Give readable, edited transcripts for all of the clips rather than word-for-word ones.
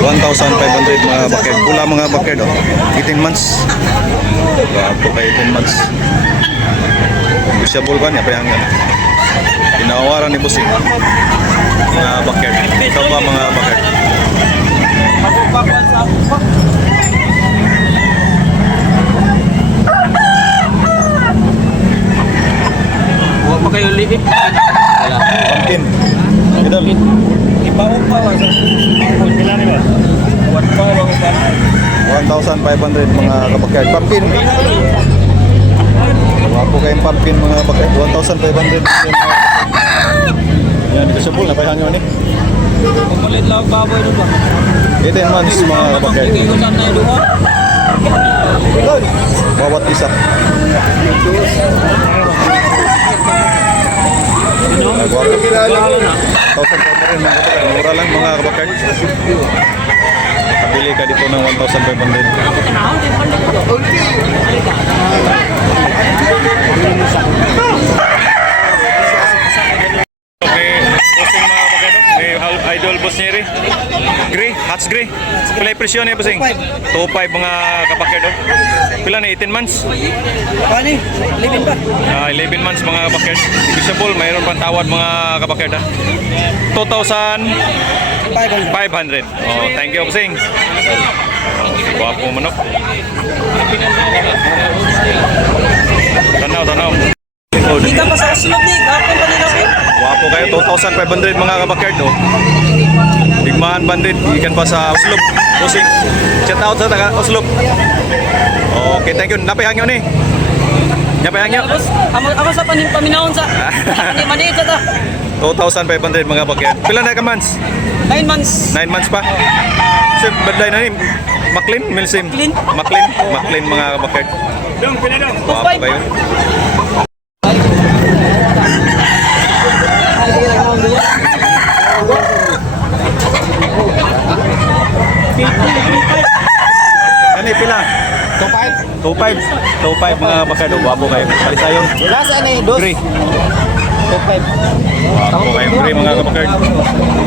1,500 mga baked. Pula mga baked, oh. 18 months. Gwapo kayo 18 months. Negotiable ba niya? Payang yan. Pinawaran ni Busing. Mga baked. Ito pa mga baked. Huwag pa kayo liit. Pumpkin. Idol. Ipa-upa ba? Kailan ba? 1,500 mga kabaked. Pumpkin. Wapo kayong pumpkin mga baked. 1,500. Yan, negotiable na payang yun eh. Kumulit lang baboy na ba? 18 months mga kabaked. Ikutan na yung Bawat isa. Gwapo. 1,500 mga kabaked. Mura lang mga kabaked. Pabili ka dito ng 1,500. Idol boss niya rin. Gray, hats gray. Pila yung presyo niya bossing? 2.5 mga kapakir doon. Pila na 18 months? Paano? 11 ba? 11 months mga kapakir. Negotiable, mayroon pang tawad mga kapakir da. 2,500. Oh, thank you bossing. Guwapo manok. Tanaw. Kita pa sa sulog ni, kapon pa nila ko. Wapo kayo, 2,500 mga kabakard, no? Bigmaan bandit, ikan pa sa Uslub. Pusing. Shout out sa taga Uslub. Okay, thank you. Napayang yun eh. Napayang yun. Ako sa paminahon sa manit sa ta. 2,500 mga kabakard. Pila na ka months? 9 months. 9 months pa. Sir, badlay na ni. Maclean, Milsim. Maclean mga kabakard. Wapo kayo. Ano pila? 2.5 mga bakado. Wapo kayo. Palisayon. Lasa na yung dos. Gray. 2.5. Wapo kayo. Gray mga bakado.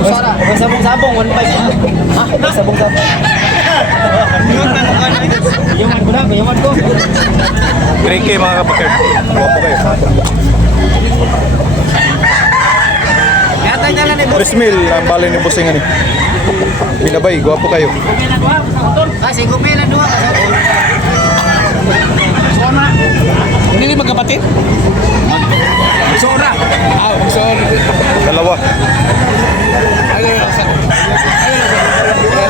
Sara, sabong-sabong 1.5. Ha? Sabong-sabong. Yaman ko. Gray kay mga bakado. Wapo kayo. Yata niya lang ni boss. Prismil ang bali ni Busingan eh. Binabay, gwapo kayo. Kasi gumila dua ka. Sona. Hindi magkapatid? Sora. Sora. Dalawa. Kaya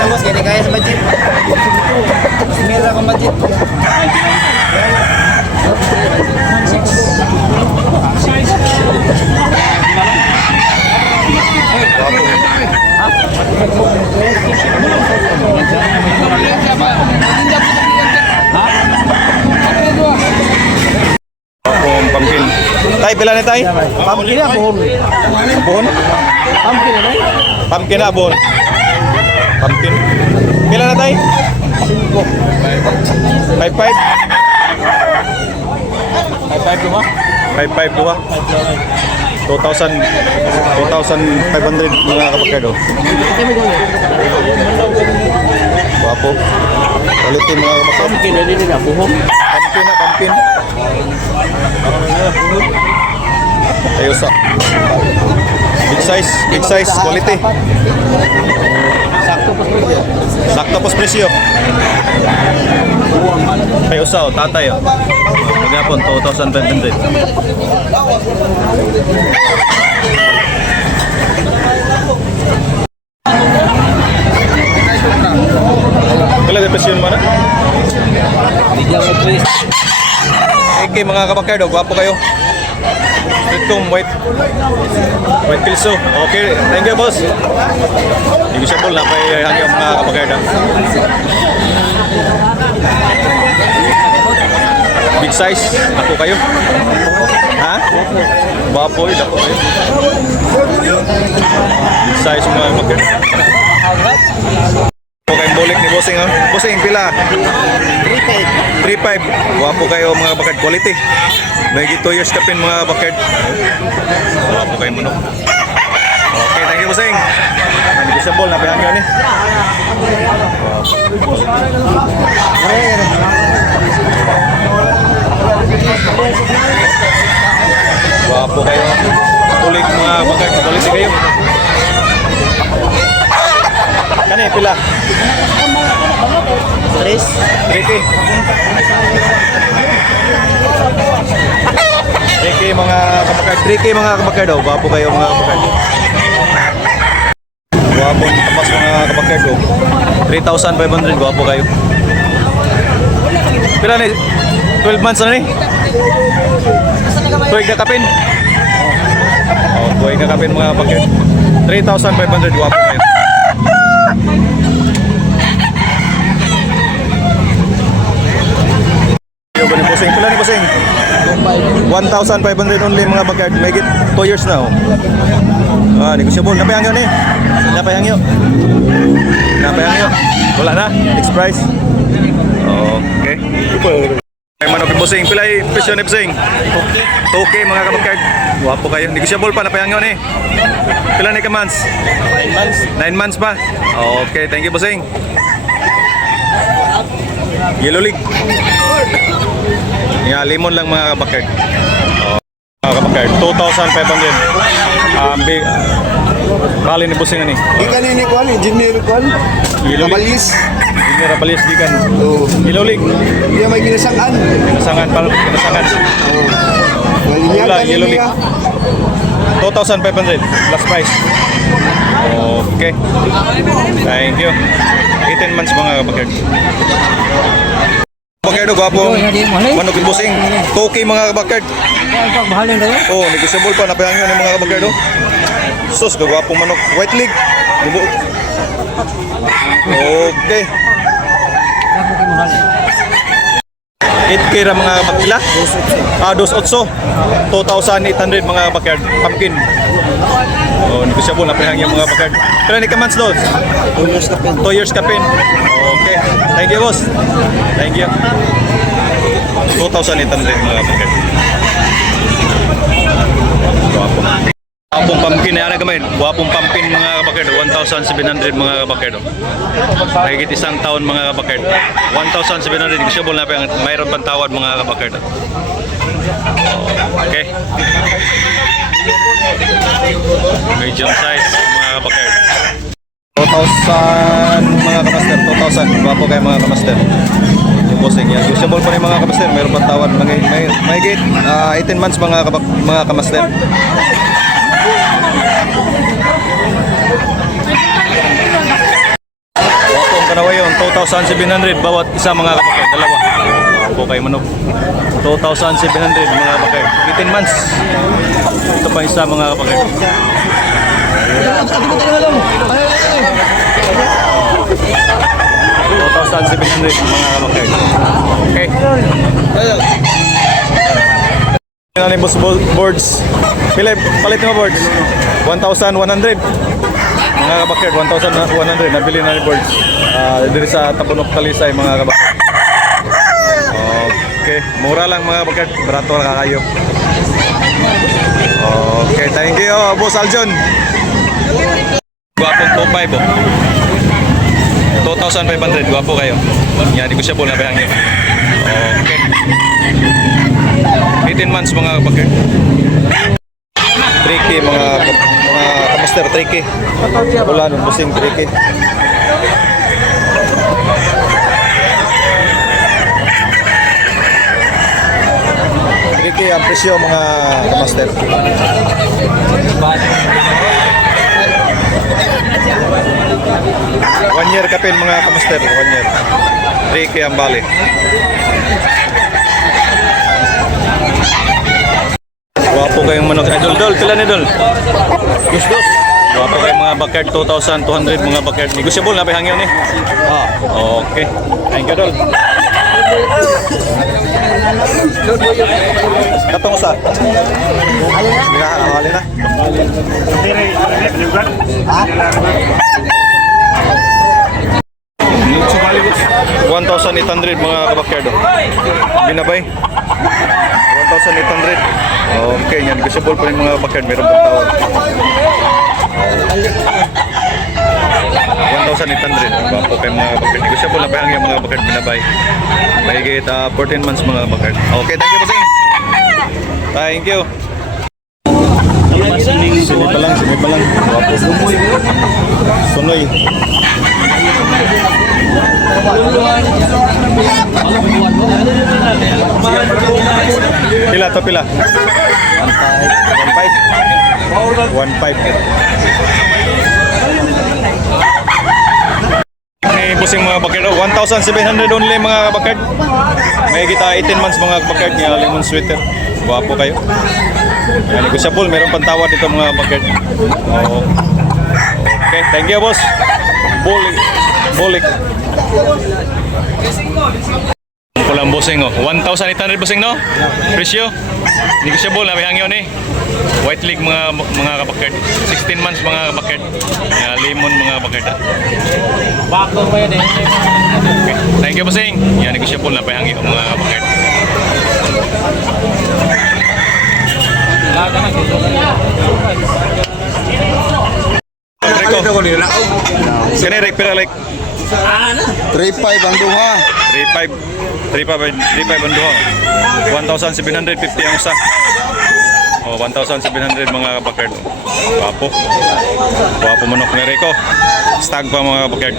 boss, kaya sa budget. Mira kang budget. Pumpkin. Tay, pila na tay? Pumpkin na buhon. Buhon? Pumpkin na. Pumpkin na buhon. Pumpkin. Pila na tay? 5.5. 5.5 ba? 5.5 buha. 2,500 mga kapakado. Wapo. Quality mga kapakado. Pumpkin na din na buhon. Pumpkin. Ayos sa. Big size, quality. Sakto pos presyo. Kayo sa tatay oh. Magapon 2,500. Kailan din presyo mo na? Bigyan mo please. Okay mga kabakard, gwapo kayo. Streetcom, white pilso. Okay, thank you boss. Negotiable na pa hanggang mga kabakard. Big size, ako kayo. Ha? Gwapo, ako kayo. Big size mga kabakard. Okay, bulik ni Bossing ha. Bossing, pila? 3.5. Wapo kayo mga bakad quality. May 2 years kapin mga bakad. Wapo kayo manok. Okay, thank you Bossing. Negotiable na pihangyo ni. Kani, pila? Tres. 3K. 3K mga kabakard. 3K mga kabakard daw. Gwapo kayo mga kabakard. Gwapo tapas mga kabakard daw. 3,500. Gwapo kayo. Pila ni? 12 months na ni? Tuwig na kapin. Oh, tuwig na kapin mga kabakard. 3,500. Gwapo kayo. Yo, ni Bossing. Pila ni Bossing? 1,500 only mga bagard. May 2 years na. Ah, negotiable. Napayang yun eh. Napayang yun. Napayang yun. Wala na. Fixed price. Okay. Ay manok ni Bossing. Pila yung presyo ni Bossing? 2K mga kabagard. Wapo kayo. Negotiable pa. Napayang yun eh. Pila ni ka months? 9 months. 9 months pa. Okay. Thank you Bossing. Yellow League. Nga, limon lang mga kabakard. Mga kabakard, 2,500. Bali ni Bossing ani. Ikan ini kuan, engineer kuan. Yellow League. Kabalis. Hindi na palis di kan. Oh, Yellow League. dia may ginasakan. Kinasangan pal kinasangan. Walinya Wala, kan Yellow ini. League. 2,500 plus price. Okay. Thank you. 18 months mga kabakard. Kabakard o gwapo. Manok ni Bossing. 2K mga kabakard. Bahalin tayo. Oh, negotiable pa. Napayang yun yung mga kabagard, oh. Sus, kagwapong manok. White leg. Dibu. Okay. 8K ra mga bakila. 2,800. 2,800 mga bakard. Pumpkin. Oh, negotiable. Napayang yung mga bakard. Pero ni kamans doon? 2 years ka pen. 2 years kapin. Okay. Thank you, boss. Thank you. 2,800 mga bakard. Guwapo. Guwapong pumpkin, nara gamay. Guwapong pumpkin mga kabakard. 1,700 mga kabakard. Mahigit isang taon mga kabakard. 1,700. Negotiable na pa yung mayroon pang tawad mga kabakard. Okay. Medium size mga kabakard. 2,000 mga kamaster. 2,000. Guwapo kayo mga kamaster. Yung Bossing yan. Negotiable pa rin mga kamaster. Mayroon pang tawad. Mahigit 18 months mga kamaster. Wakong kanaway yun, 2,700 bawat isa mga kabakay, dalawa. Wapo kayo manok. 2,700 mga kabakay. 18 months. Ito pa isa mga kabakay. 2,700 mga kabakay. Okay. Ano ni boss boards? Pila palit mo boards? 1,100. Mga kabakard, 1,100 nabili na ni boards. Diri sa Tabunok Talisay mga kabakard. Okay, mura lang mga kabakard, barato lang kayo. Okay, thank you Boss Aljon. Guwapong 2,500 oh. 2,500, guwapo kayo. Yan, di ko siya po nabihang yun. Okay. 18 months mga kabakard. 3K mga kamaster, 3K. Wala nung Bossing 3K. Ang presyo mga kamaster. 1 year kapin mga kamaster, 1 year. 3K ang bali. Wapo kayong manok. Idol, pila ni Dol? Dos. Wapo kayong mga bakard, 2,200 mga bakard. Negotiable na hangyo ni. Okay. Thank you, Dol. Katong sa. Sige, hali na. 1,800 mga kabakyardo. Binabay. 1,800. Okay, yan. Negotiable pa rin mga kabakyard. Meron pang tawad. 1,800. Bapo kayo mga kabakyard. Negotiable na pa yung mga kabakyard binabay. Mahigit 14 months mga kabakyard. Okay, thank you po sing. Thank you. Sumi pa lang. Bapo. Sunoy. Pila to pila? 1.5. 1.5. May busing mga backyard. 1,700 only mga backyard. May kita 18 months mga backyard nga lemon sweater. Guwapo kayo. Yan, negotiable. Meron pang tawad dito mga backyard. Oh. Okay, thank you boss. Bolik. Pulang busing oh. 1,800 busing no? Presyo. Negotiable na bihangyo ni. White Lake mga kabakard. 16 months mga kabakard. Lemon mga kabakard. Bako mo yan eh. Okay. Thank you busing. Yan negotiable na bihangyo mga kabakard. Rico. Kani Rick pira like 3.5 ang duha. 3.5 ang duha. 1,750 ang isa. Oh, 1,700 mga kabakard. Guwapo manok ni Rico. Stag pa mga kabakard.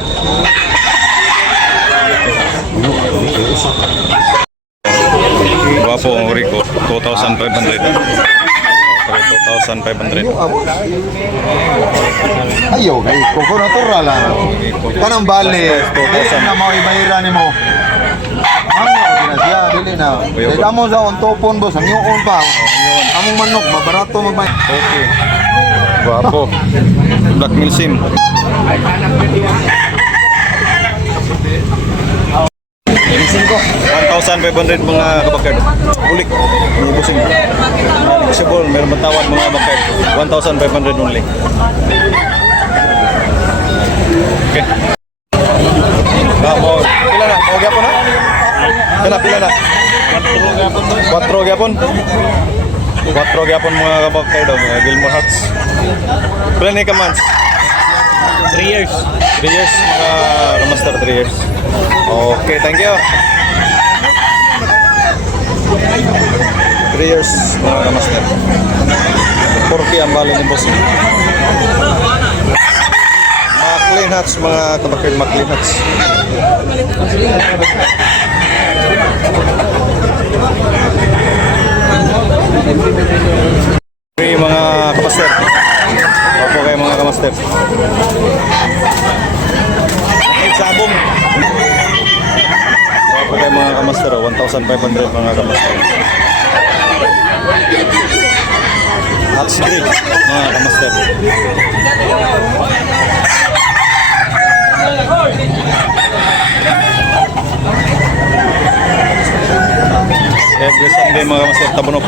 Guwapo ang Rico. 2,500. 2,500. Ayaw, kay kuko natural lang. Kanang bali, dili na mo ibayra nimo. Ano na siya, dili na. Dili amo sa ontopon boss, ang yuon pa. Among manok, mabarato magbay. Okay. Guwapo. Black Milsim. 1,500 mga kabakard. Ulik. Busing. Negotiable. Meron matawad mga kabakard. 1,500 only. Okay. Pila na? Mau gyapon na? Pila na? 4 gyapon. 4 gyapon mga kabakard. Mga Gilmore Huts. Pila ni ka months? 3 years. 3 years mga kamaster. 3 years. Okay, thank you. 3 years mga kamaster. 4K ang bali ni boss. Mga clean hats mga kabakard, mga clean hats. Okay mga kamaster. Opo kayo mga kamaster. Sabong. Opo kayo mga kamaster. 1,500 mga kamaster. Hot street mga kamaster. Every Sunday mga kamaster, Tabunok.